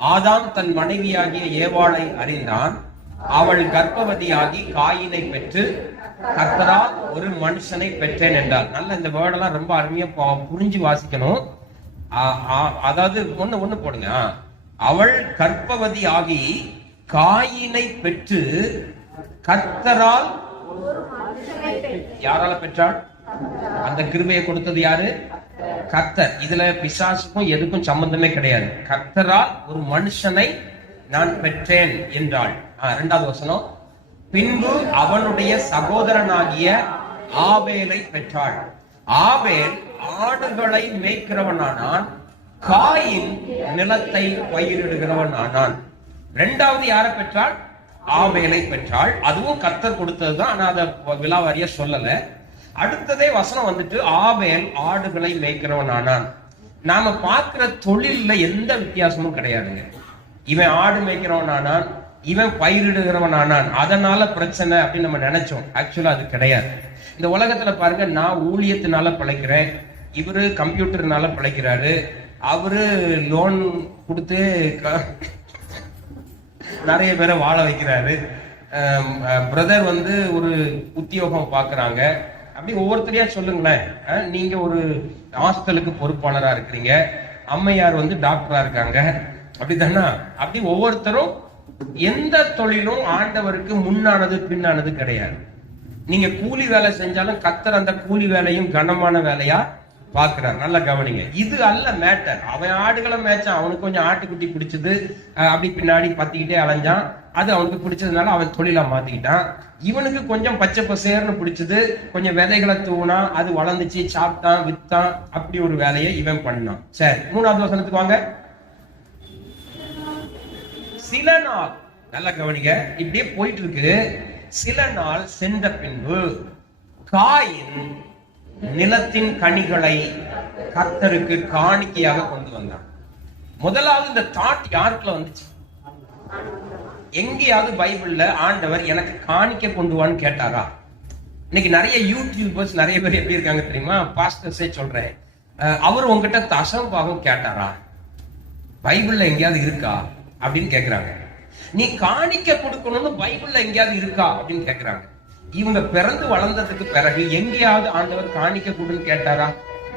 ஆதாம் தன் மனைவியாகிய ஏவாளை அறிந்தான். அவள் கர்ப்பவதியாகி காயினை பெற்று கர்த்தரால் ஒரு மனுஷனை பெற்றேன் என்றார். நல்ல இந்த வேர்டெல்லாம் ரொம்ப அருமையா புரிஞ்சு வாசிக்கணும். அதாவது ஒண்ணு போடுங்க. அவள் கர்ப்பவதி ஆகி காயினை பெற்று கர்த்தரால், யாரால பெற்றாள்? அந்த கிருபையை கொடுத்தது யாரு? கர்த்தர். இதுல பிசாசுக்கும் எதுக்கும் சம்பந்தமே கிடையாது. கர்த்தரால் ஒரு மனுஷனை நான் பெற்றேன் என்றாள். இரண்டாவது வசனம், பின்பு அவனுடைய சகோதரனாகிய ஆபேலை பெற்றாள். ஆபேல் ஆடுகளை மேய்க்கிறவனானான், காயின் நிலத்தை பயிரிடுகிறவன் ஆனான். இரண்டாவது யாரை பெற்றாள்? ஆபேலை பெற்றாள். அதுவும் கர்த்தர் கொடுத்ததுதான், ஆனா அதை விலாவாரியா சொல்லல. அடுத்ததே வசனம் வந்துட்டு ஆபேல் ஆடுகளை மேய்க்கிறவன் ஆனான். நாம பார்க்கிற தொழில்ல எந்த வித்தியாசமும் கிடையாதுங்க. இவன் ஆடு மேய்க்கிறவன் ஆனான், இவன் பயிரிடுகிறவன் ஆனான், அதனால பிரச்சனை அப்படின்னு நம்ம நினைச்சோம். ஆக்சுவலா அது கிடையாது. இந்த உலகத்துல பாருங்க, நான் ஊழியத்தினால பிழைக்கிறேன், இவரு கம்ப்யூட்டர்னால பிழைக்கிறாரு, அவரு லோன் கொடுத்து நிறைய பேரை வாழ வைக்கிறாரு, பிரதர் வந்து ஒரு உத்தியோகம் பாக்குறாங்க. அப்படி ஒவ்வொருத்தரையா சொல்லுங்களேன். நீங்க ஒரு ஹாஸ்டலுக்கு பொறுப்பாளரா இருக்கிறீங்க, அம்மையார் வந்து டாக்டரா இருக்காங்க, அப்படித்தானா? அப்படி ஒவ்வொருத்தரும் எந்த தொழிலும் ஆண்டவருக்கு முன்னானது பின்னானது கிடையாது. நீங்க கூலி வேலை செஞ்சாலும் கர்த்தர் அந்த கூலி வேலையும் கனமான வேலையா பாக்குறாரு. நல்லா கவனிங்க. இது அல்ல மேட்டர். அவன் ஆடுகளை மேய்ச்சான், அவனுக்கு கொஞ்சம் ஆட்டுக்குட்டி பிடிச்சது, அப்படி பின்னாடி பத்திக்கிட்டே அலைஞ்சான், அது அவனுக்கு பிடிச்சதுனால அவன் தொழிலா மாத்திக்கிட்டான். இவனுக்கு கொஞ்சம் பச்சை பசேர்னு பிடிச்சது, கொஞ்சம் விதைகளை தூணா, அது வளர்ந்துச்சு, சாப்பிட்டான், வித்தான், அப்படி ஒரு வேலையை இவன் பண்ணான். சரி, மூணாவது வசனத்துக்கு வாங்க. சில நாள், நல்லா கவனிங்க, இப்படியே போயிட்டு இருக்கு. சில நாள் சென்ற பின்பு காயின் நிலத்தின் கனிகளை கர்த்தருக்கு காணிக்கையாக கொண்டு வந்தான். முதலாவது இந்த தாட் யாருக்குள்ள வந்துச்சு? எங்கேயாவது பைபிள்ல ஆண்டவர் எனக்கு காணிக்கை கொண்டு வான்னு கேட்டாரா? இன்னைக்கு நிறைய யூடியூபர்ஸ் நிறைய பேர் எப்படி இருக்காங்க தெரியுமா? பாஸ்டர்ஸே சொல்றேன், அவர் உங்ககிட்ட தசம் பாகம் கேட்டாரா? பைபிள்ல எங்கேயாவது இருக்கா அப்படின்னு கேக்குறாங்க. நீ காணிக்க கொடுக்கணும்னு பைபிள்ல எங்கேயாவது இருக்கா அப்படின்னு கேக்குறாங்க. இவங்க பிறந்து வளர்ந்ததுக்கு பிறகு எங்கேயாவது ஆண்டவர் காணிக்க கொடுன்னு கேட்டாரா?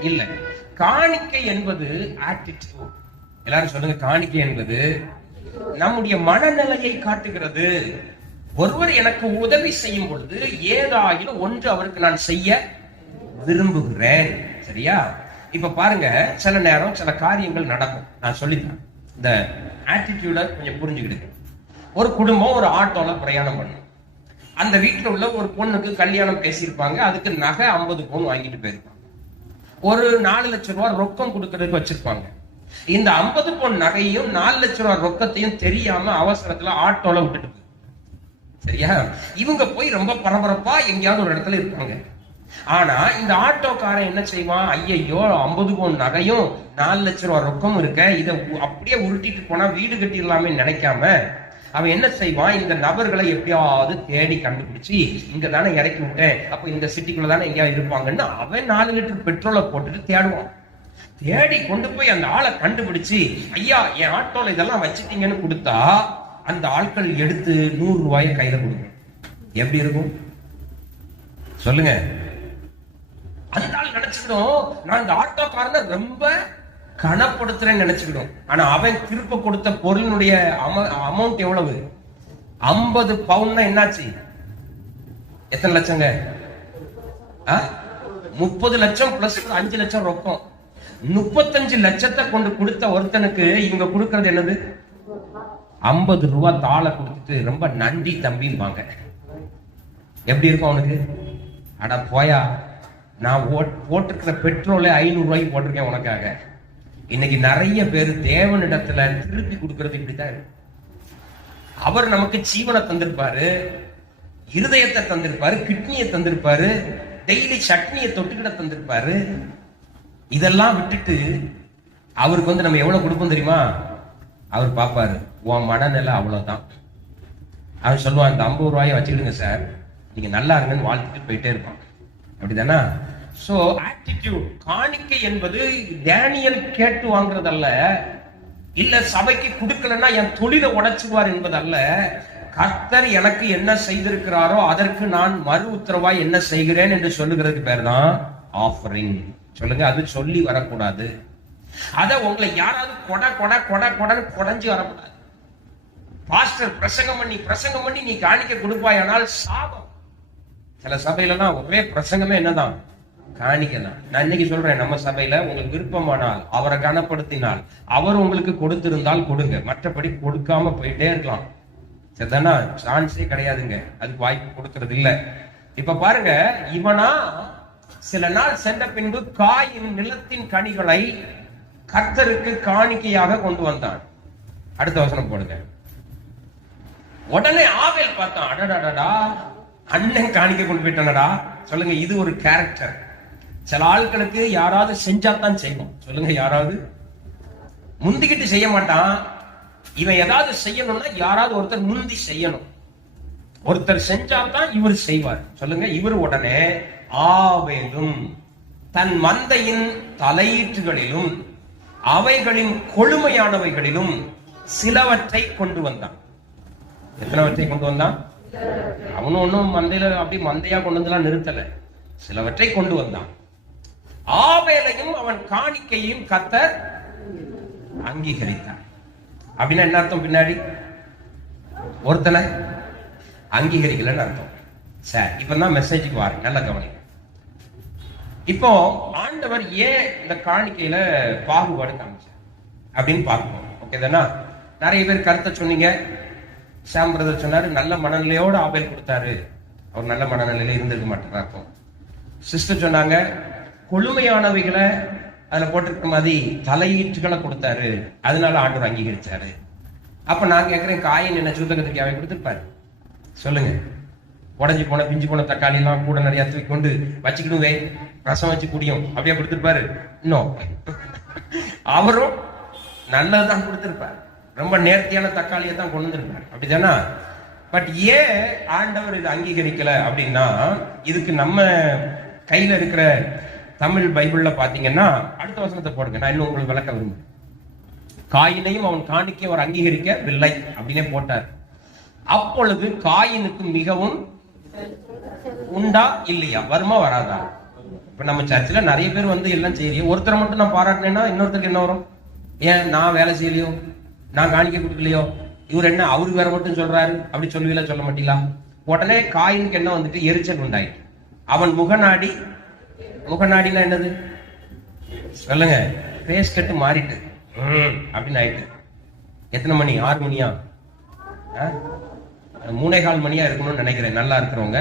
இல்ல. காணிக்கை என்பது ஆட்டிடியூட். எல்லாரும் சொல்லுங்க. காணிக்கை என்பது நம்முடைய மனநிலையை காட்டுகிறது. ஒருவர் எனக்கு உதவி செய்யும் பொழுது ஏதாயிலும் ஒன்று அவருக்கு நான் செய்ய விரும்புகிறேன். சரியா? இப்ப பாருங்க, சில நேரம் சில காரியங்கள் நடக்கும். நான் சொல்லித்தரேன், இந்த ஆட்டிடியூட கொஞ்சம் புரிஞ்சுக்கிடுங்க. ஒரு குடும்பம் ஒரு ஆட்டோல பிரயாணம் பண்ணும். அந்த வீட்டுல உள்ள ஒரு பொண்ணுக்கு கல்யாணம் பேசியிருப்பாங்க. அதுக்கு நகை 50 பவுன் வாங்கிட்டு போயிருப்பாங்க. ஒரு 4 லட்சம் ரூபாய் ரொக்கம் கொடுக்கறதுக்கு வச்சிருப்பாங்க. இந்த 50 பவுன் நகையும் 4 லட்சம் ரூபாய் ரொக்கத்தையும் தெரியாம அவசரத்துல ஆட்டோல விட்டுட்டு போய், சரியா? இவங்க போய் ரொம்ப பரபரப்பா எங்கேயாவது ஒரு இடத்துல இருப்பாங்க. ஆனா இந்த ஆட்டோக்காரன் என்ன செய்வான்? ஐயையோ, 50 பவுன் நகையும் 4 லட்சம் ரூபாய் ரொக்கம் இருக்க, இதை அப்படியே உருட்டிட்டு போனா வீடு கட்டிடலாமே நினைக்காம அவன் என்ன செய்வான்? இந்த நபர்களை எப்படியாவது தேடி கண்டுபிடிச்சு, இங்க தானே இறக்கி விட்டேன், அப்ப இந்த சிட்டிக்குள்ள தானே எங்கேயாவது இருப்பாங்கன்னு அவன் 4 லிட்டர் பெட்ரோலை போட்டுட்டு தேடுவான். தேடி கொண்டு போய் அந்த ஆளை கண்டுபிடிச்சு, ஐயா என் ஆட்டோல இதெல்லாம் வச்சுட்டீங்கன்னு கொடுத்தா அந்த ஆட்கள் எடுத்து 100 ரூபாயை கையில கொடுக்கும். எப்படி இருக்கும் சொல்லுங்க? அந்த ஆள் நினைச்சுக்கணும், நான் இந்த ஆட்டோக்காரனை ரொம்ப கனப்படுத்துறேன்னு நினைச்சுக்கணும். ஆனா அவன் திருப்ப கொடுத்த பொருளினுடைய அமௌண்ட் எவ்வளவு? 50 பவுன். என்னாச்சு? எத்தனை லட்சங்க? 30 லட்சம் பிளஸ் 5 லட்சம் ரொக்கம். 35 லட்சத்தை கொண்டு கொடுத்த ஒருத்தனுக்கு இவங்க கொடுக்கறது என்னது? 50 ரூபாய் தாளை கொடுத்துட்டு ரொம்ப நன்றி தம்பின்னு. எப்படி இருக்கும் அவனுக்கு? அட போயா, நான் போட்டிருக்கிற பெட்ரோலை 500 ரூபாய்க்கு போட்டிருக்கேன் உனக்காக. இன்னைக்கு நிறைய பேர் தேவனிடத்துல திருப்பி கொடுக்கறது இப்படித்தான். அவர் நமக்கு ஜீவனை தந்திருப்பாரு, இருதயத்தை தந்திருப்பாரு, கிட்னியை தந்திருப்பாரு, டெய்லி சட்னியை தொட்டுக்கிட்ட தந்திருப்பாரு. இதெல்லாம் விட்டுட்டு அவருக்கு வந்து நம்ம எவ்வளவு கொடுப்போம் தெரியுமா? அவர் பாப்பாரு, உன் மனநிலை அவ்வளவுதான். அவர் சொல்லுவான், இந்த 50 ரூபாயை வச்சுக்கிடுங்க சார், நீங்க நல்லா இருங்கன்னு வாழ்த்துட்டு போயிட்டே இருப்பான். அப்படிதானா? So attitude. காணிக்கை என்பது டேனியல் கேட்டு வாங்குறதல்ல, இல்ல சபைக்கு கொடுக்கலன்னா என் தொழிலை உடைச்சுவார் என்பதல்ல. கர்த்தர் எனக்கு என்ன செய்திருக்கிறாரோ அதற்கு நான் மறு உத்தரவாய் என்ன செய்கிறேன் என்று சொல்லுகிறதுக்கு பேர் தான் ஆஃபரிங். சொல்லுங்க, அது சொல்லி வரக்கூடாது. அத உங்களை யாராவது கொட கொட கொட கொட கொடைஞ்சு வரக்கூடாது. பாஸ்டர் பிரசங்கம் பண்ணி நீ காணிக்க கொடுப்பாயானால் சாபம். சில சபையிலாம் ஒரே பிரசங்கமே என்னதான் காணிக்கலாம். நான் இன்னைக்கு சொல்றேன், நம்ம சபையில உங்களுக்கு விருப்பமானால் அவரை கனப்படுத்தினால் அவர் உங்களுக்கு கொடுத்திருந்தால் கொடுங்க, மற்றபடி கொடுக்காம போயிட்டே இருக்கலாம். சரிதானா? சான்ஸே கிடையாதுங்க, அதுக்கு வாய்ப்பு கொடுக்கறது இல்ல. இப்ப பாருங்க, இவனா சில நாள் சென்ற பின்பு காயின் நிலத்தின் கனிகளை கர்த்தருக்கு காணிக்கையாக கொண்டு வந்தான். அடுத்த வசனம் போடுங்க. உடனே ஆவேல் பார்த்தான், அடடடா அண்ணன் காணிக்கை கொண்டு போயிட்டானடா. சொல்லுங்க, இது ஒரு கேரக்டர். சில ஆட்களுக்கு யாராவது செஞ்சாதான் செய்வோம். சொல்லுங்க, யாராவது முந்திக்கிட்டு செய்ய மாட்டான். இவன் ஏதாவது செய்யணும்னா யாராவது ஒருத்தர் முந்தி செய்யணும். ஒருத்தர் செஞ்சாதான் இவர் செய்வார். சொல்லுங்க, இவர் உடனே ஆவேலும் தன் மந்தையின் தலையீற்றுகளிலும் அவைகளின் கொழுமையானவைகளிலும் சிலவற்றை கொண்டு வந்தான். எத்தனைவற்றை கொண்டு வந்தான்? அவனும் ஒன்னும் மந்தையில அப்படி மந்தையா கொண்டு வந்து நிறுத்தல, சிலவற்றை கொண்டு வந்தான். ஆவேலையும் அவன் காணிக்கையும் கர்த்தர் அங்கீகரித்தார். அப்படின்னா என்ன அர்த்தம்? பின்னாடி ஒருத்தனை அங்கீகரிக்கலன்னு அர்த்தம். சரி, இப்பதான் மெசேஜுக்கு வாரு, நல்ல கவனி. இப்போ ஆண்டவர் ஏன் இந்த காணிக்கையில பாகுபாடு காமிச்சார் அப்படின்னு பார்க்கணும். ஓகே தானா? நிறைய பேர் கருத்தை சொன்னீங்க. சாம் பிரதர் சொன்னாரு, நல்ல மனநிலையோட ஆபேல் கொடுத்தாரு, அவர் நல்ல மனநிலையில இருந்திருக்க மாட்டார் அர்த்தம். சிஸ்டர் சொன்னாங்க, கொழுமையானவைகளை அதுல போட்டிருக்க மாதிரி தலையீற்றுகளை கொடுத்தாரு, அதனால ஆண்டவர் அங்கீகரிச்சாரு. அப்ப நான் கேட்கிறேன், காயின் என்ன சூதகத்திற்காக கொடுத்திருப்பாரு? சொல்லுங்க. உடஞ்சி போன பிஞ்சு போன தக்காளி எல்லாம் கூட நிறைய தூக்கி கொண்டு வச்சுக்கிடுவே, ரசம் வச்சு குடியும் அப்படியே கொடுத்திருப்பாரு? இன்னும் அவரும் நல்லதுதான் கொடுத்திருப்பார், ரொம்ப நேர்த்தியான தக்காளியை தான் கொண்டு வந்திருப்பார், அப்படிதானா? பட் ஏன் ஆண்டவர் இதை அங்கீகரிக்கல அப்படின்னா, இதுக்கு நம்ம கையில இருக்கிற தமிழ் பைபிள்ல பாத்தீங்கன்னா, அடுத்த வசனத்தை போடுங்க, நான் இன்னும் உங்களுக்கு விளக்க விரும்புகிறேன். காயினையும் அவன் காணிக்கை அவர் அங்கீகரிக்கவில்லை அப்படின்னே போட்டார். அப்பொழுது காயினுக்கு மிகவும் உண்டா இல்லையா, வருமா வராதா? இப்ப நம்ம சர்ச்சில் நிறைய பேர் வந்து எல்லாம் செய்யலையோ, ஒருத்தரை மட்டும் நான் பாராட்டினேன்னா இன்னொருத்தருக்கு என்ன வரும்? ஏன் நான் வேலை செய்யலையோ, நான் காணிக்கை கொடுக்கலையோ, இவர் என்ன அவரு வேற மட்டும் சொல்றாரு அப்படி சொல்லுவீங்களா, சொல்ல மாட்டீங்களா? உடனே காயினுக்கு என்ன வந்துட்டு எரிச்சல் உண்டாயிட்டு. அவன் முகநாடினா என்னது சொல்லுங்க? பேஸ் கட்டு மாறிட்டு அப்படின்னு ஆயிட்டு. எத்தனை மணி? 6 மணியா? 3:15 மணியா இருக்கணும்னு நினைக்கிறேன். நல்லா இருக்கிறவங்க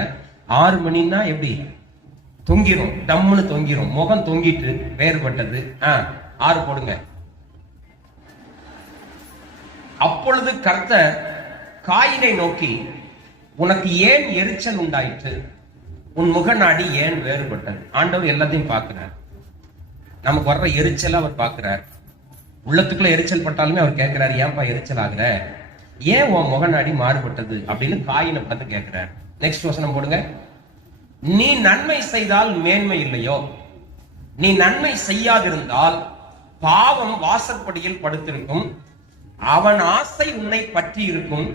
6 மணின்னா எப்படி தொங்கிரும், டம்முன்னு தொங்கிரும், முகம் தொங்கிட்டு வேறுபட்டது. 6 போடுங்க. அப்பொழுது கர்த்தர் காயினை நோக்கி, உனக்கு ஏன் எரிச்சல் உண்டாயிற்று? உன் முகநாடி ஏன் வேறுபட்டது? ஆண்டவர் எல்லாத்தையும் பார்க்கிறார். நமக்கு வர்ற எரிச்சல் அவர் பார்க்கிறார். உள்ளத்துக்குள்ள எரிச்சல் பட்டாலுமே அவர் கேட்கிறார், ஏன்பா எரிச்சல் ஆகுற, ஏன் உன் முகநாடி மாறுபட்டது அப்படின்னு காயினை பார்த்து கேட்கிறார். நெக்ஸ்ட் வசனம் போடுங்க. நீ நன்மை செய்தால் மேன்மை இல்லையோ? நீ நன்மை செய்யாதிருந்தால் பாவம் வாசற்படியில் படுத்திருக்கும், அவன் ஆசை உன்னை பற்றி இருக்கும்,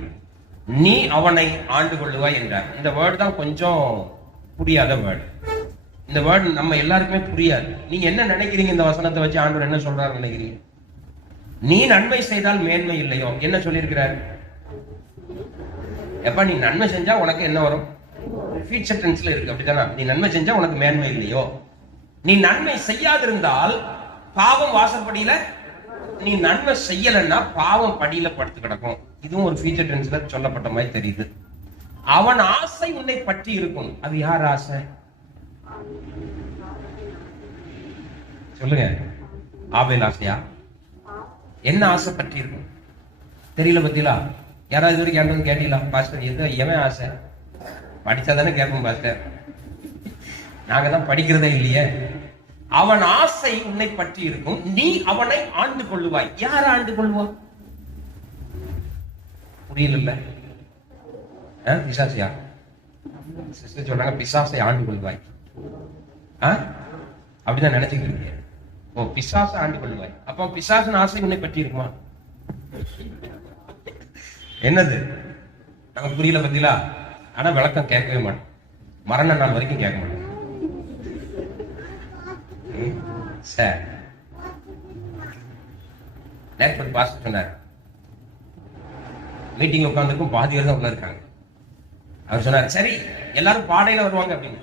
நீ அவனை ஆண்டு கொள்ளுவாய் என்றார். இந்த வேர்டு தான் கொஞ்சம் புரியாத வேர்டு. இந்த வேர்டு நம்ம எல்லாருக்குமே புரியாது. நீங்க என்ன நினைக்கிறீங்க? இந்த வசனத்தை வச்சு ஆண்டவர் என்ன சொல்றாரு நினைக்கிறீங்க? நீ நன்மை செய்தால் மேன்மை இல்லையோ, என்ன சொல்லியிருக்கிறார்? எப்ப நீ நன்மை செஞ்சா உனக்கு என்ன வரும்? ஃபியூச்சர் டென்ஸ்ல இருக்கு, அப்படித்தானா? நீ நன்மை செஞ்சா உனக்கு மேன்மை இல்லையோ? நீ நன்மை செய்யாதிருந்தால் பாவம் வாசப்படியில, நீ நன்மை செய்யலன்னா பாவம் படியில படுத்து கிடக்கும். இதுவும் ஒரு ஃபியூச்சர் டென்ஸ்ல சொல்லப்பட்ட மாதிரி தெரியுது. அவன் ஆசை உன்னை பற்றி இருக்கும். அது யார் ஆசை சொல்லுங்க? ஆபேல் ஆசையா? என்ன ஆசை பற்றி இருக்கும்? தெரியல பத்திலா? யாராவது இது வரைக்கும் கேட்டீங்களா? பாஸ்டர் எது எவன் ஆசை? படிச்சாதானே கேட்போம் பாஸ்டர், நாங்க தான் படிக்கிறதே இல்லையே. அவன் ஆசை உன்னை பற்றி இருக்கும், நீ அவனை ஆண்டு கொள்ளுவாய். யார ஆண்டு கொள்ளுவா? புரியல. பிசாசியா? சிஸ்டர் சொல்றாங்க பிசாசை ஆண்டு கொள்வாய். அப்படிதான் நினைச்சுக்கிட்டு இருக்கீங்க. ஓ, பிசாசை ஆண்டு கொள்வாய். அப்போ பிசாசின் ஆசை உன்னை பற்றி இருக்குமா? என்னது நமக்கு புரியல பத்திலா. ஆனா விளக்கம் கேட்கவே மாட்டோம், மரண நாள் வரைக்கும் கேட்க மாட்டோம். சார் நேற்று பாஸ்டர் சொன்னார், மீட்டிங் உட்காந்துருக்கும் பாதி பேர் தான் உள்ள இருக்காங்க. அவர் சொன்னார், சரி எல்லாரும் பாடையில வருவாங்க அப்படின்னு.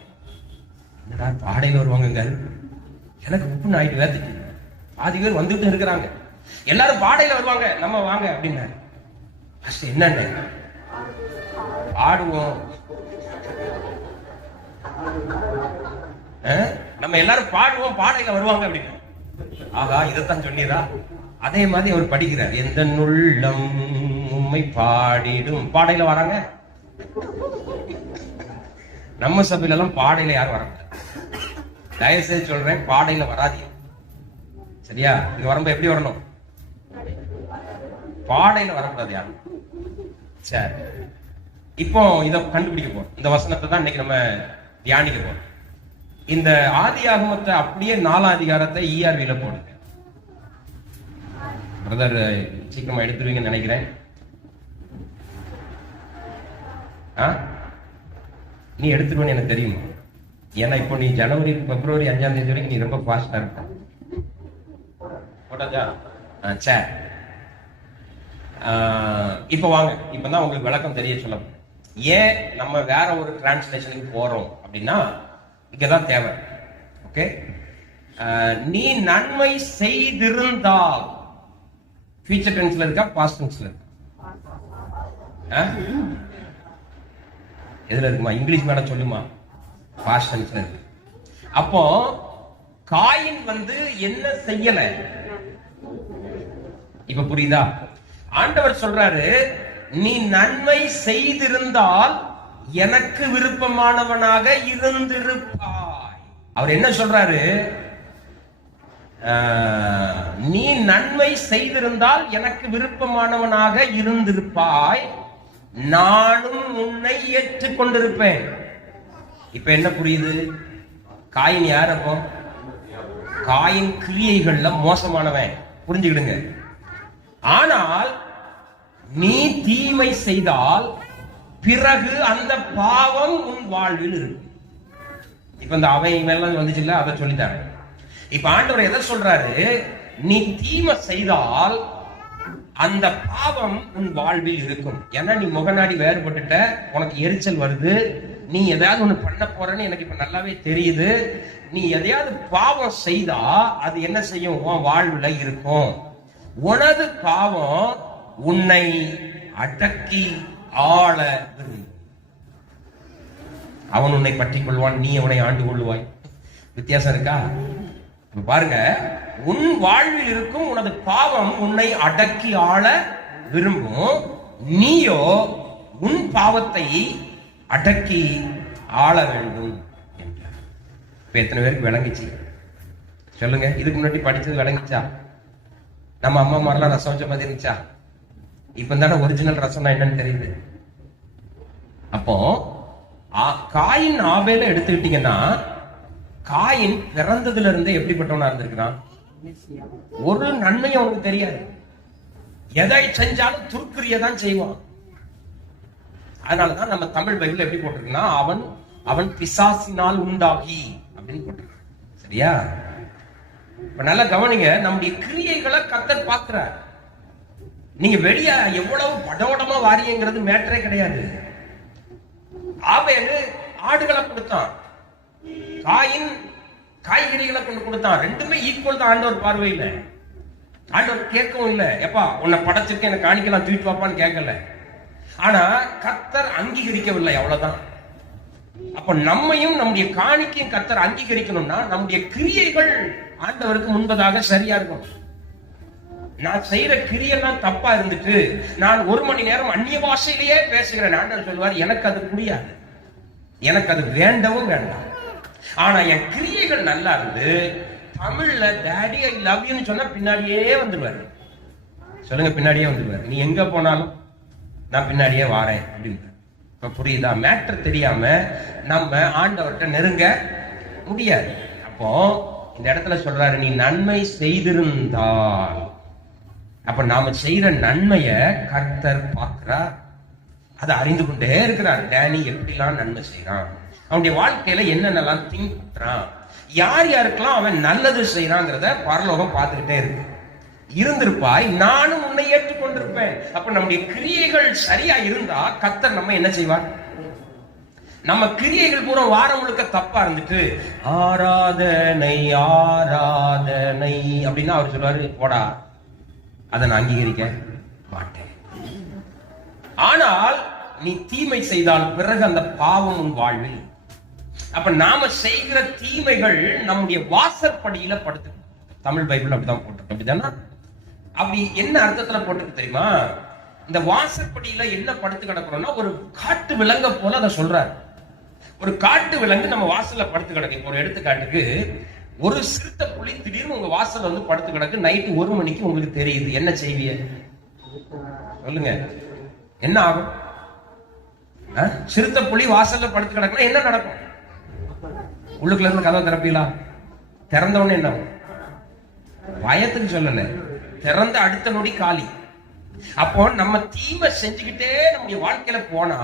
என்னடா பாடையில வருவாங்க, எனக்கு உப்புன்னு ஆயிட்டு வேத்துக்கு. பாதி பேர் வந்துட்டு இருக்கிறாங்க, எல்லாரும் பாடையில வருவாங்க, நம்ம வாங்க அப்படின்னாரு. என்னன்னு பாடுவோம், நம்ம எல்லாரும் பாடுவோம், பாடையில வருவாங்க அப்படின்னு. ஆகா, இதைத்தான் சொன்னீரா? அதே மாதிரி அவர் படிக்கிறார், எந்த உள்ளம் உம்மை பாடிடும். பாடையில வராங்க. நம்ம சபையில எல்லாம் பாடையில யாரும் வராங்க. தயவுசெய்து சொல்றேன், பாடையில வராதீங்க, சரியா? இங்க வரும்போது எப்படி வரணும்? பாடையில வரக்கூடாது யாரும். சரி, இப்போ இத கண்டுபிடிக்க போறோம். இந்த வசனத்தை தான் இன்னைக்கு நம்ம தியானிக்க போறோம். இந்த ஆதியாகமத்தை அப்படியே 4ஆம் அதிகாரத்தை ERV-ல போடுங்க. பிரதர் சீக்கிரமா எடுத்துருவீங்கன்னு நினைக்கிறேன். நீ எடுத்துருவேன்னு எனக்கு தெரியுமா? ஏன்னா இப்போ நீ ஜனவரி பிப்ரவரி 5ஆம் தேதி வரைக்கும் நீ ரொம்ப ஃபாஸ்டா இருக்க. போட்டாச்சா? சரி, இப்ப வாங்க, இப்பதான் உங்களுக்கு விளக்கம் தெரிய சொல்ல. ஏன் நம்ம வேற ஒரு டிரான்ஸ்லேஷனுக்கு போறோம் அப்படின்னா இங்கதான் தேவை. ஓகே, நீ நன்மை செய்திருந்தால் ஃபியூச்சர் டென்ஸ்ல இருக்கா, பாஸ்ட் டென்ஸ்ல இருக்கா? எதுல இருக்குமா? இங்கிலீஷ் மேடம் சொல்லுமா? பாஸ்ட் டென்ஸ்ல இருக்கு. அப்போ காயின் என்ன செய்யல? இப்ப புரியுதா? ஆண்டவர் சொல்றாரு, நீ நன்மை செய்திருந்தால் எனக்கு விருப்பமானவனாக இருந்திருப்பாய். அவர் என்ன சொல்றாரு? நீ நன்மை செய்திருந்தால் எனக்கு விருப்பமானவனாக இருந்திருப்பாய், நானும் உன்னை ஏற்றுக்கொண்டிருப்பேன். இப்ப என்ன புரியுது? காயின் யார்? அப்போ காயின் கிரியைகள்ல மோசமானவன், புரிஞ்சுக்கிடுங்க. ஆனால் நீ தீமை செய்தால் பிறகு அந்த பாவம் உன் வாழ்வில் இருக்கு. இப்ப இந்த அவை எல்லாம் வந்துச்சுல்ல, அதை சொல்லிட்டாங்க. இப்ப ஆண்டவர் எதை சொல்றாரு? நீ தீமை செய்தால் அந்த பாவம் உன் வாழ்வில் இருக்கும். ஏன்னா நீ முகநாடி வேறுபட்டுட்ட, உனக்கு எரிச்சல் வருது, நீ எதையாவது ஒண்ணு பண்ண போறன்னு எனக்கு இப்ப நல்லாவே தெரியுது. நீ எதையாவது பாவம் செய்தா அது என்ன செய்யும்? உன் வாழ்வுல இருக்கும். உனது பாவம் உன்னை அடக்கி ஆள விரும்பும். அவன் உன்னை பற்றிக் கொள்வான், நீ அவனை ஆண்டு கொள்வாய். வித்தியாசம் இருக்கா? பாருங்க, உன் வாழ்வில் இருக்கும் உனது பாவம் உன்னை அடக்கி ஆள விரும்பும், நீயோ உன் பாவத்தை அடக்கி ஆள வேண்டும் என்றார். இப்ப எத்தனை பேருக்கு விளங்கிச்சு சொல்லுங்க? இதுக்கு முன்னாடி படிச்சது விளங்கிச்சா? நம்ம அம்மா மாதிரிலாம் ரசம் வச்ச மாதிரி இருந்துச்சா? இப்ப தானே ஒரிஜினல் ரசம்னா என்னன்னு தெரியுது. அப்போ காயின் ஆபேல எடுத்துக்கிட்டீங்கன்னா, காயின் பிறந்ததுல இருந்தே எப்படிப்பட்டவனா இருந்திருக்கிறான்? ஒரு நன்மையும் அவனுக்கு தெரியாது, எதை செஞ்சாலும் துர்க்கிரியதான் செய்வான். அதனாலதான் நம்ம தமிழ் பைபிள் எப்படி போட்டிருக்குன்னா, அவன் அவன் பிசாசினால் உண்டாகி அப்படின்னு போட்டிருக்கு. சரியா? இப்ப நல்லா கவனிங்க, நம்முடைய கிரியைகளை கர்த்தர் பார்க்கிறார். நீங்க வெளியே எவ்வளவு படோடமா வாரியங்கிறது மேட்டரே கிடையாது. ஆபேலு ஆடுகளை கொடுத்தான், காயின் காய்கறிகளை கொண்டு கொடுத்தான். ரெண்டுமே ஈக்குவல் தான் ஆண்டவர் பார்வையில. ஆண்டவர் கேட்கவும் இல்லை, எப்பா உன்னை படைச்சிருக்க எனக்கு காணிக்கலாம் தூக்கிட்டு வாப்பான்னு கேட்கல. ஆனா கர்த்தர் அங்கீகரிக்கவில்லை, அவ்வளவுதான். அப்ப நம்மையும் நம்முடைய காணிக்கையும் கர்த்தர் அங்கீகரிக்கணும்னா நம்முடைய கிரியைகள் ஆண்டவருக்கு முன்பதாக சரியா இருக்கும். நான் செய்யற கிரியெல்லாம் தப்பா இருந்துட்டு நான் 1 மணி நேரம் அந்நிய பாஷையிலேயே பேசுகிறேன், ஆண்டவர் சொல்வார் எனக்கு அது புரியாது, எனக்கு அது வேண்டவும் வேண்டாம். ஆனா என் கிரியைகள் நல்லா இருந்து தமிழ்ல டாடி ஐ லவ் யூன்னு சொன்னா பின்னாடியே வந்துருவாரு. சொல்லுங்க, பின்னாடியே வந்துருவாரு. நீ எங்க போனாலும் நான் பின்னாடியே வாரேன் அப்படின்னு. இப்ப புரியுதா? மேட்டர் தெரியாம நம்ம ஆண்டவர்கிட்ட நெருங்க முடியாது. அப்போ இந்த இடத்துல சொல்றாரு, நீ நன்மை செய்திருந்தால் அப்ப நாம செய்யற நன்மைய கர்த்தர் பார்க்கிறார், அதை அறிந்து கொண்டே இருக்கிறார். டேனி எப்படிலாம் நன்மை செய்யறான், அவனுடைய வாழ்க்கையில என்னென்னலாம் திங்க் பண்றான், யார் யாருக்கெல்லாம் அவன் நல்லது செய்யறாங்கிறத பரலோகம் பார்த்துக்கிட்டே இருக்கு. இருந்திருப்பாய், நானும் உன்னை ஏற்றுக்கொண்டிருப்பேன். அப்ப நம்முடைய கிரியைகள் சரியா இருந்தா கர்த்தர் நம்ம என்ன செய்வார்? நம்ம கிரியைகள் பூரா வாரம் முழுக்க தப்பா இருந்துட்டு ஆராதனை ஆராதனை அப்படின்னா அவர் சொல்லுவாரு, போடா, அதை நான் அங்கீகரிக்க மாட்டேன். ஆனால் நீ தீமை செய்தால் பிறகு அந்த பாவம் உன் வாழ்வில். அப்ப நாம செய்கிற தீமைகள் நம்முடைய வாசற்படியில படுத்து. தமிழ் பைபிள் அப்படிதான் போட்டிருக்கு, அப்படிதானா? அப்படி என்ன அர்த்தத்துல போட்டிருக்கு தெரியுமா? இந்த வாசற்படியில என்ன படுத்து கிடக்கிறோம்னா, ஒரு காட்டு விலங்க போல அதை சொல்றாரு. ஒரு காட்டு விலங்கு நம்ம வாசல்ல படுத்து கிடக்கு. இப்போ ஒரு எடுத்துக்காட்டுக்கு, ஒரு சிறுத்தை புலி திடீர்னு உங்க வாசல்ல வந்து படுத்து கிடக்கு. நைட்டு 1 மணிக்கு உங்களுக்கு தெரியுது, என்ன செய்வீங்க? சொல்லுங்க, என்ன ஆகும்? சிறுத்தை புலி வாசல்ல படுத்து கிடக்குன்னா என்ன நடக்கும்? உள்ளுக்குள்ள இருந்து கதவை திறப்பீங்களா? திறந்தவொடனே என்ன ஆகும்? பயத்துக்கு சொல்லல, திறந்த அடுத்த நொடி காலி. அப்போ நம்ம தீமை செஞ்சுக்கிட்டே நம்முடைய வாழ்க்கையில போனா,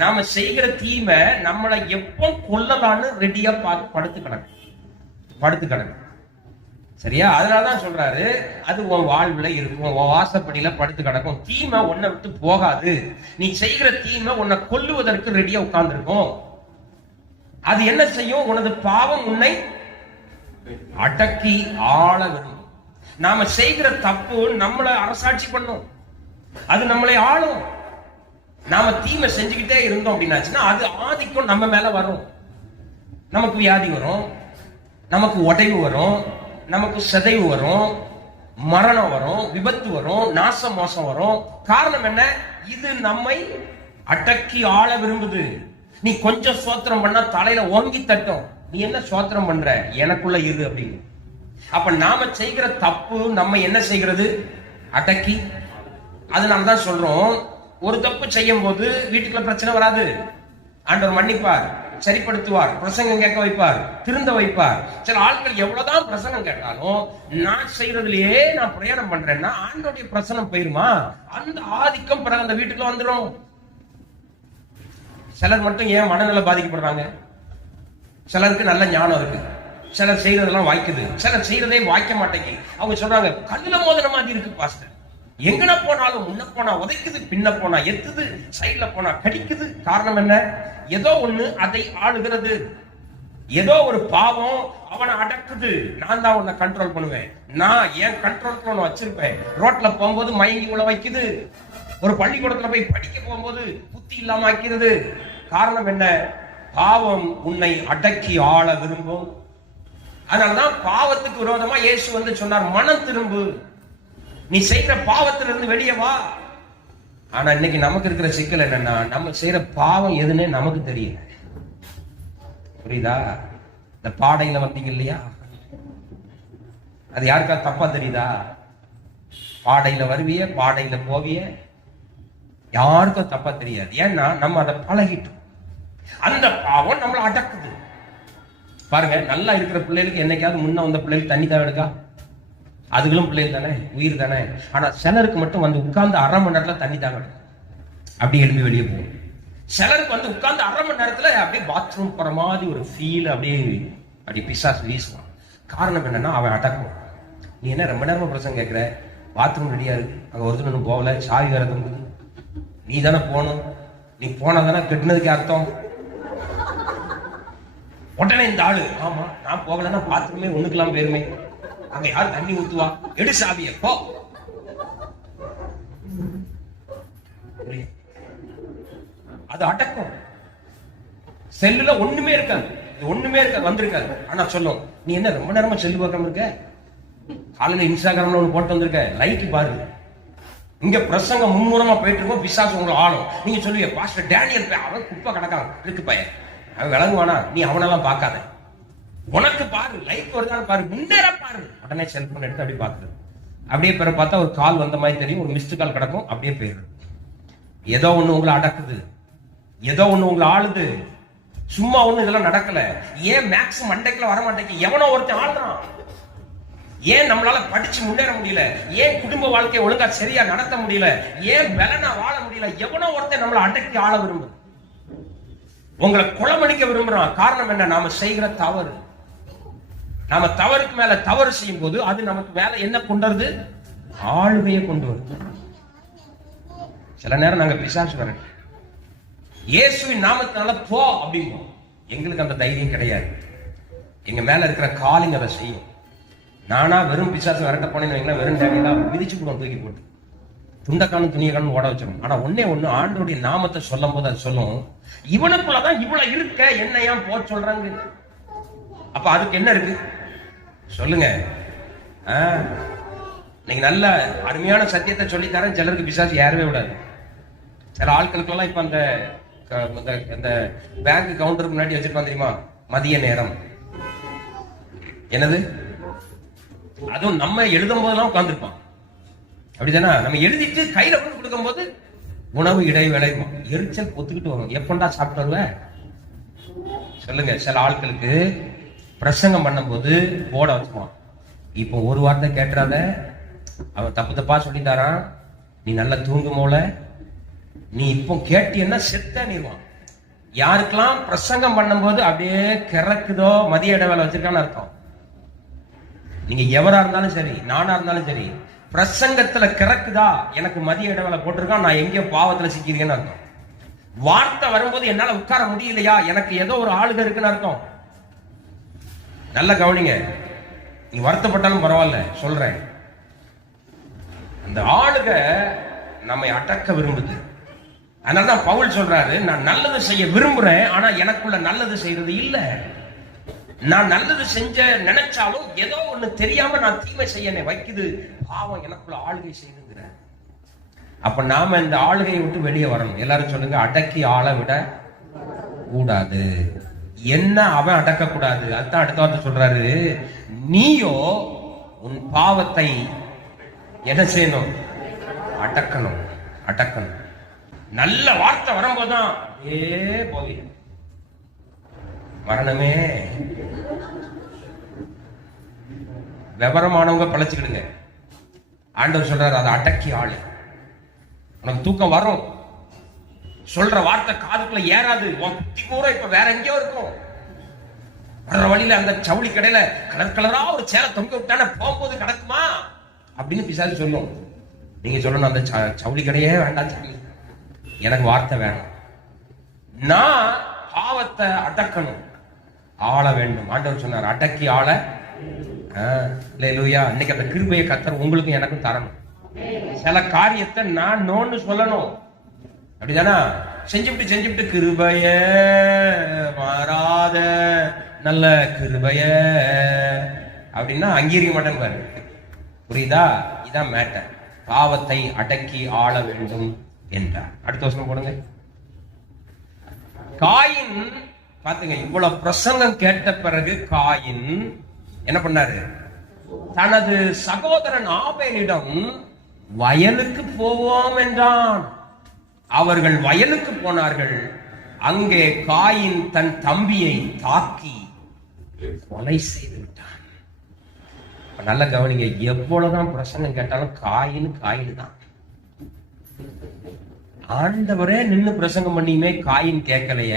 நாம செய்கிற தீமை நம்மளை எப்போ கொல்லலான்னு ரெடியா படுத்து கிடக்கு. சரியா? அதனாலதான் சொல்றாரு, அது உன் வாழ்வுல இருக்கும், உன் வாசப்படியில படுத்து கிடக்கும். தீமை உன்னை விட்டு போகாது. நீ செய்கிற தீமை உன்னை கொல்லுவதற்கு ரெடியா உட்கார்ந்து இருக்கும். அது என்ன செய்யும்? உனது பாவம் உன்னை அடக்கி ஆள விடும். நாம செய்கிற தப்பு நம்மளை அரசாட்சி பண்ணும், அது நம்மளை ஆளும். நாம தீமை செஞ்சுக்கிட்டே இருந்தோம் அப்படின்னாச்சுன்னா அது ஆதிக்கம் நம்ம மேல வரும். நமக்கு வியாதி வரும், நமக்கு உடைவு வரும், நமக்கு சிதைவு வரும், மரணம் வரும், விபத்து வரும், நாச மோசம் வரும். காரணம் என்ன? இது நம்மை அடக்கி ஆள விரும்புது. நீ கொஞ்சம் சோத்திரம் பண்ணா தலையில ஓங்கி தட்டும். நீ என்ன சோத்திரம் பண்ற, எனக்குள்ள இரு அப்படின்னு. அப்ப நாம செய்கிற தப்பு நம்ம என்ன செய்கிறது? அடக்கி. அதனாலதான் சொல்றோம், ஒரு தப்பு செய்யும் போது வீட்டுக்குள்ள பிரச்சனை வராது. ஆண்டவர் மன்னிப்பார், சரிப்படுத்துவார், பிரசங்கம் கேட்க வைப்பார், திருந்த வைப்பார். சில ஆட்கள் எவ்வளவுதான் பிரசங்கம் கேட்டாலும் நான் செய்யறதுலயே நான் பிரயாணம் பண்றேன்னா ஆண்டோடைய பிரசனம் போயிருமா? அந்த ஆதிக்கம் பிறகு அந்த வீட்டுக்குள்ள வந்துடும். சிலர் மட்டும் ஏன் மனநல பாதிக்கப்படுறாங்க? சிலருக்கு நல்ல ஞானம் இருக்கு, சிலர் செய்யறதெல்லாம் வாய்க்குது, சிலர் செய்யறதே வாய்க்க மாட்டேங்க. அவங்க சொல்றாங்க, கல்லுல மோதின மாதிரி இருக்கு பாஸ்டர், எங்கன போனாலும் முன்ன போனா உதைக்குது, பின்ன போனா எத்துது, சைட்ல போனா கடிக்குது. காரணம் என்ன? ஏதோ ஒண்ணு அதை ஆளுகிறது, ஏதோ ஒரு பாவம் அவனை அடக்குது. நான் தான் உன்னை கண்ட்ரோல் பண்ணுவேன், நான் ஏன் கண்ட்ரோல் ஒண்ணு வச்சிருப்பேன். ரோட்ல போகும்போது மயங்கி உள்ள வைக்குது, ஒரு பள்ளிக்கூடத்துல போய் படிக்க போகும்போது புத்தி இல்லாம ஆக்கிறது. காரணம் என்ன? பாவம் உன்னை அடக்கி ஆள விரும்பும். அதனாலதான் பாவத்துக்கு விரோதமா இயேசு வந்து சொன்னார், மனம் திரும்பு, நீ செய்யற பாவத்திலிருந்து வெளியே வா. ஆனா இன்னைக்கு நமக்கு இருக்கிற சிக்கல் என்னன்னா, நம்ம செய்யற பாவம் எதுன்னு நமக்கு தெரியல. புரியுதா? இந்த பாடையில வந்தீங்க இல்லையா, அது யாருக்கா தப்பா தெரியுதா? பாடையில வருவிய, பாடையில போவிய, யாருக்கும் தப்பா தெரியாது. ஏன்னா நம்ம அதை பழகிட்டோம். அந்த பாவம் நம்மளை அடக்குது. பாருங்க, நல்லா இருக்கிற பிள்ளைகளுக்கு என்னைக்காவது முன்ன வந்த பிள்ளைகளுக்கு தண்ணி தேவை எடுக்கா? அதுகளும் பிள்ளைகள் தானே, உயிர் தானே. ஆனா சிலருக்கு மட்டும் வந்து உட்கார்ந்து 1/2 மணி நேரத்துல தண்ணி தாங்க அப்படி எழுப்பி வெளியே போகும். சிலருக்கு வந்து உட்கார்ந்து 1/2 மணி நேரத்துல அப்படியே பாத்ரூம் போற மாதிரி ஒரு ஃபீல் அப்படி பிசாசு வீசுவான். காரணம் என்னன்னா அவன் அடக்கும். நீ என்ன ரொம்ப நேரமா பிரச்சனை கேட்கிற, பாத்ரூம் ரெடியா இருக்கு, அங்க ஒருத்தர் ஒன்றும் போகல, சாவி வேற தங்குது, நீ தானே போகணும், நீ போனா தானே கெட்டினதுக்கு அர்த்தம். உடனே இந்த ஆளு, ஆமா நான் போகலன்னா பாத்ரூமே ஒண்ணுக்கெல்லாம் பேருமே, அங்க யாரு தண்ணி ஊத்துவா, எடு சாவிய போ. அது அடக்கம். செல்லுல ஒண்ணுமே இருக்காது, ஒண்ணுமே இருக்காது, வந்திருக்காது. ஆனா சொல்லும், நீ என்ன ரொம்ப நேரமா செல்லு பார்க்காம இருக்க, காலையில இன்ஸ்டாகிராம்ல ஒண்ணு போட்டு வந்திருக்க, லைக் பாரு. இங்க பிரசங்கம் மும்முரமா போயிட்டு இருக்கோம், பிசாசு உங்களை ஆளும். நீங்க சொல்லுவீங்க, பாஸ்டர் டேனியல் அவன் குப்பை கிடக்கான், இருக்கு பையன், அவன் விளங்குவானா, நீ அவனெல்லாம் பார்க்காத, உனக்கு பாரு, லைக் வருதான்னு பாரு, முன்னேற பாரு. உடனே செல்போன் எடுத்து அப்படியே பாக்குறது. அப்படியே பிற பார்த்தா ஒரு கால் வந்த மாதிரி தெரியும், ஒரு மிஸ்டு கால் கிடக்கும், அப்படியே போயிடுது. ஏதோ ஒண்ணு உங்களை அடக்குது, ஏதோ ஒண்ணு உங்களை ஆளுது. சும்மா ஒண்ணு இதெல்லாம் நடக்கல. ஏன் மேக்ஸ் மண்டைக்குள்ள வர மாட்டேங்க? எவனோ ஒருத்தன் ஆளுறான். ஏன் நம்மளால படிச்சு முன்னேற முடியல? ஏன் குடும்ப வாழ்க்கையை ஒழுங்கா சரியா நடத்த முடியல? ஏன் பலனா வாழ முடியல? எவனோ ஒருத்தன் நம்மளை அடக்கி ஆள விரும்புது. உங்களை குளமடிக்க விரும்புறான். காரணம் என்ன? நாம செய்கிற தவறு. நாம தவறுக்கு மேல தவறு செய்யும் போது அது நமக்கு மேல என்ன கொண்டு வருது? ஆளுகையை கொண்டு வருது. சில நேரம் நாங்க பிசாசு வர இயேசுவின் நாமத்தினால போ அப்படிம்போம். எங்களுக்கு அந்த தைரியம் கிடையாது. எங்க மேல இருக்கிற காலிங் அதை செய்யும். நானா வெறும் பிசாசு விரட்ட போனேன்னு வெறும் தேவையெல்லாம் மிதிச்சு போடுவோம், தூக்கி போட்டு துண்டக்கானும் துணியக்கானும் ஓட வச்சிடும். ஆனா ஒன்னே ஒண்ணு, ஆண்டோடைய நாமத்தை சொல்லும் போது அது சொல்லும், இவனுக்குள்ளதான் இவ்வளவு இருக்க, என்ன ஏன் போ சொல்றாங்க? அப்ப அதுக்கு என்ன இருக்கு சொல்லுங்க. நீங்க நல்ல அருமையான சத்தியத்தை சொல்லி தரேன். சிலருக்கு பிசாசு ஏறவே விடாது. சில ஆட்களுக்கு எல்லாம் இப்ப அந்த பேங்க் கவுண்டருக்கு முன்னாடி வச்சிருப்பான் தெரியுமா, மதிய நேரம். என்னது? அதுவும் நம்ம எழுதும் போதெல்லாம் உட்கார்ந்துருப்பான். அப்படிதானே? நம்ம எழுதிட்டு கையில கொண்டு கொடுக்கும் போது உணவு இடைவேளை எரிச்சல் பொத்துக்கிட்டு வரும். எப்பண்டா சாப்பிட்டு வருவ சொல்லுங்க. சில ஆட்களுக்கு பிரசங்கம் பண்ணும் போது போட வச்சுப்பான், இப்போ ஒரு வார்த்தை கேட்டுறாத, அவன் தப்பு தப்பா சொல்லிட்டாரான், நீ நல்லா தூங்குமோல, நீ இப்போ கேட்டீன்னா செத்த நீருவான். யாருக்கெல்லாம் பிரசங்கம் பண்ணும் போது அப்படியே கிறக்குதோ மதிய இடைவேளை வச்சிருக்கான்னு அர்த்தம். நீங்க எவரா இருந்தாலும் சரி, நானா இருந்தாலும் சரி, பிரசங்கத்துல கிறக்குதா, எனக்கு மதிய இடைவேளை போட்டிருக்கான், நான் எங்கேயோ பாவத்துல சிக்கிறேன்னு அர்த்தம். வார்த்தை வரும்போது என்னால உட்கார முடியலையா, எனக்கு ஏதோ ஒரு ஆளுக இருக்குன்னு அர்த்தம். நல்ல கவனிங்க. நீ வருத்தப்பட்டாலும் பரவாயில்ல சொல்றேன். அந்த ஆளுக நம்மை அடக்க விரும்புது. அதனாலதான் பவுல் சொல்றாரு, நான் நல்லது செய்ய விரும்புறேன், ஆனா எனக்குள்ள நல்லது செய்யறது இல்ல. நான் நல்லது செஞ்ச நினைச்சாலும் ஏதோ ஒண்ணு தெரியாம நான் தீமை செய்ய வைக்குது. பாவம் எனக்குள்ள ஆளுகை செய்யுங்கிற. அப்ப நாம இந்த ஆளுகையை விட்டு வெளியே வரணும். எல்லாரும் சொல்லுங்க, அடக்கி ஆள விட கூடாது. என்ன அவன் அடக்க கூடாது. அதுதான் அடுத்த வார்த்தை சொல்றாரு, நீயோ உன் பாவத்தை என்ன செய்யணும்? அடக்கணும். அடக்கணும். நல்ல வார்த்தை வரும்போதுதான் போய் மரணமே. விவரமானவங்க பழச்சுக்கிடுங்க. ஆண்டவர் சொல்றாரு, அதை அடக்கி ஆளு. உனக்கு தூக்கம் வரும், சொல்ற வார்த்தை காதுக்குள்ள ஏறாது, உன் புத்தி கூட இப்ப வேற எங்கேயோ இருக்கும். வர்ற வழியில அந்த சவுளி கடையில கலர் கலரா ஒரு சேலை தொங்க விட்டான போகும்போது கிடக்குமா அப்படின்னு பிசாசு சொல்லும். நீங்க சொல்லணும், அந்த சவுளி கடையே வேண்டாம் சாமி, எனக்கு வார்த்தை வேணும். நான் பாவத்தை அடக்கணும், ஆள வேண்டும். ஆண்டவர் சொன்னார், அடக்கி ஆள. இல்லையா? இன்னைக்கு அந்த கிருபையை கர்த்தர் உங்களுக்கும் எனக்கும் தரணும். சில காரியத்தை நான் நோன்னு சொல்லணும். அப்படிதானா? செஞ்சுவிட்டு கிருபைய மாறாத நல்ல கிருபைய அப்படின்னா அங்கீகரிக்க மாட்டேன்னு பாரு. புரியுதா? இதான் மேட்டர். பாவத்தை அடக்கி ஆள வேண்டும் என்றார். அடுத்த வருஷம் போடுங்க. காயின் பாத்துங்க, இவ்வளவு பிரசங்கம் கேட்ட பிறகு காயின் என்ன பண்ணாரு? தனது சகோதரன் ஆபேலிடம் வயலுக்கு போவோம் என்றான். அவர்கள் வயலுக்கு போனார்கள். அங்கே காயின் தன் தம்பியை தாக்கி கொலை செய்து விட்டான். நல்ல கவனிங்க, எவ்வளவுதான் பிரசங்கம் கேட்டாலும் காயின் தான். ஆண்டவரே நின்னு பிரசங்கம் பண்ணியுமே காயின் கேட்கலைய.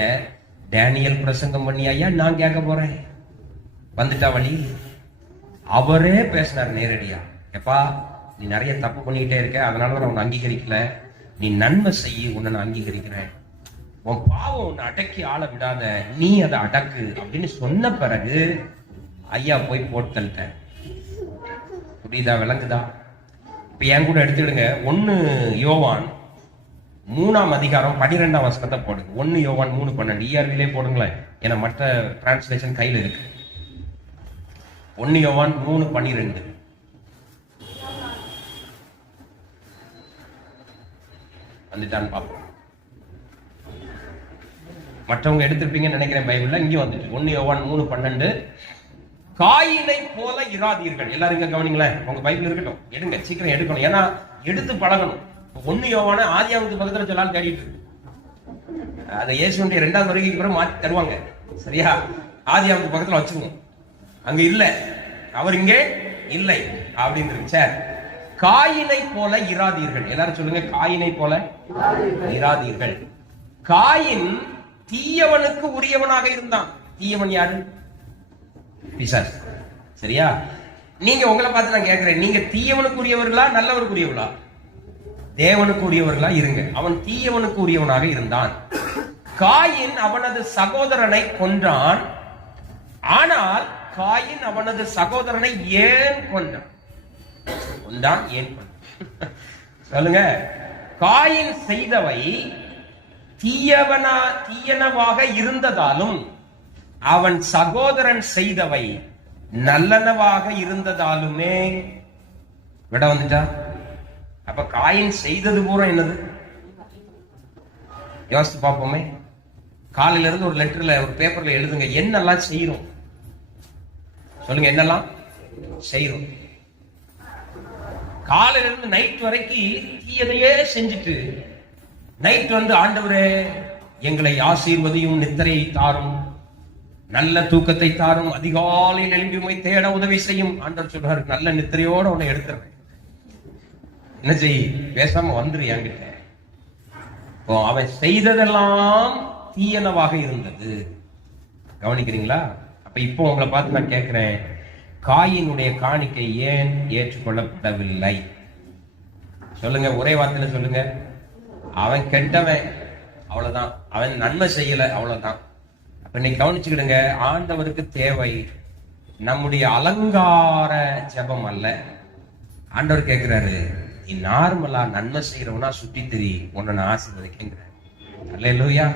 டேனியல் பிரசங்கம் பண்ணியா, நான் கேட்க போறேன். வந்துட்டா வழி. அவரே பேசினார் நேரடியா, எப்பா நீ நிறைய தப்பு பண்ணிக்கிட்டே இருக்க, அதனாலதான் நான் உன்னை அங்கீகரிக்கல. நீ நன்மை செய்ய, உன்னை நான் அங்கீகரிக்கிறேன். உன் பாவம் உன்னை அடக்கி ஆள விடாத, நீ அதை அடக்கு அப்படின்னு சொன்ன பிறகு ஐயா போய் போட்டு. புரியுதா? விளங்குதா? இப்ப என் கூட எடுத்துக்கிடுங்க. 1 யோவான் 3ஆம் அதிகாரம் 12ஆம் வசனத்தை போடுங்க. 1 யோவான் 3:12 ERV போடுங்களேன், ஏன்னா மற்ற டிரான்ஸ்லேஷன் கையில் இருக்கு. 1 யோவான் 3:12 வந்துட்டான்னு பார்ப்போம். மற்றவங்க எடுத்திருப்பீங்கன்னு நினைக்கிறேன் பைபிள்ல. இங்கே வந்துட்டு 1 யோவான் 3:12 காயினை போல இராதீர்கள். எல்லாரும் இங்க கவனிங்களேன், உங்க பைபிள் இருக்கட்டும், எடுங்க, சீக்கிரம் எடுக்கணும், ஏன்னா எடுத்து பழகணும். 1 யோவான ஆதியாகமத்து பக்கத்துல சொல்லான்னு தேடிட்டு இருக்கு. அதை இயேசுடைய 2ஆவது வருகைக்கு பிறகு மாற்றி தருவாங்க. சரியா? ஆதியாகமத்து பக்கத்துல வச்சுக்குவோம். அங்க இல்ல, அவர் இங்கே இல்லை அப்படின்னு இருந்துச்சார். காயினை போல இராதீர்கள். எல்லாரும் சொல்லுங்க, காயினை போல இராதீர்கள். காயின் தீயவனுக்கு உரியவனாக இருந்தான். தீயவன் யாரு? பிசாசு. சரியா? நீங்க உங்களை பார்த்து நான் கேட்கிறேன், நீங்க தீயவனுக்கு உரியவர்களா நல்லவருக்கு உரியவர்களா? தேவனுக்கு உரியவர்களா இருங்க. அவன் தீயவனுக்கு உரியவனாக இருந்தான். காயின் அவனது சகோதரனை கொன்றான். ஆனால் காயின் அவனது சகோதரனை ஏன் கொன்றான்? ஏன் கொன்றான்? சொல்லுங்க. காயின் செய்தவை தீயனவாக இருந்ததாலும் அவன் சகோதரன் செய்தவை நல்லனவாக இருந்ததாலுமே விட வந்துட்டா. அப்ப காயின் செய்தது பூரா என்னது? யோசித்து பார்ப்போமே. காலையில இருந்து ஒரு லெட்டர்ல ஒரு பேப்பர்ல எழுதுங்க, என்னெல்லாம் செய்யறோம் சொல்லுங்க. என்னெல்லாம் செய்யறோம்? காலையில இருந்து நைட் வரைக்கும் தீயதையே செஞ்சுட்டு நைட் வந்து, ஆண்டவரே எங்களை ஆசீர்வதியும், நித்திரையை தாரும், நல்ல தூக்கத்தை தாரும், அதிகாலையில் எழும்பி உம்மை தேட உதவி செய்யும். ஆண்டவர் சொல்றாரு, நல்ல நித்திரையோட உன்னை எடுத்துறேன், என்ன செய், பேசாம வந்துரு என்கிட்ட. அவன் செய்ததெல்லாம் தீயனவாக இருந்தது. கவனிக்கிறீங்களா? அப்ப இப்போ உங்களை பார்த்து நான் கேட்கிறேன், காயினுடைய காணிக்கை ஏன் ஏற்றுக்கொள்ளப்படவில்லை? சொல்லுங்க, ஒரே வார்த்தையில சொல்லுங்க. அவன் கெட்டவன், அவ்வளவுதான். அவன் நன்மை செய்யல, அவ்வளவுதான். அப்ப இன்னைக்கு கவனிச்சுக்கிடுங்க, ஆண்டவருக்கு தேவை நம்முடைய அலங்கார ஜெபம் அல்ல. ஆண்டவர் கேட்கிறாரு, நீ நார்மலா நன்மை செய்யறவனா சுற்றி திரி, உன்னை நான் ஆசீர்வதிக்கிறேன். அல்லேலூயா.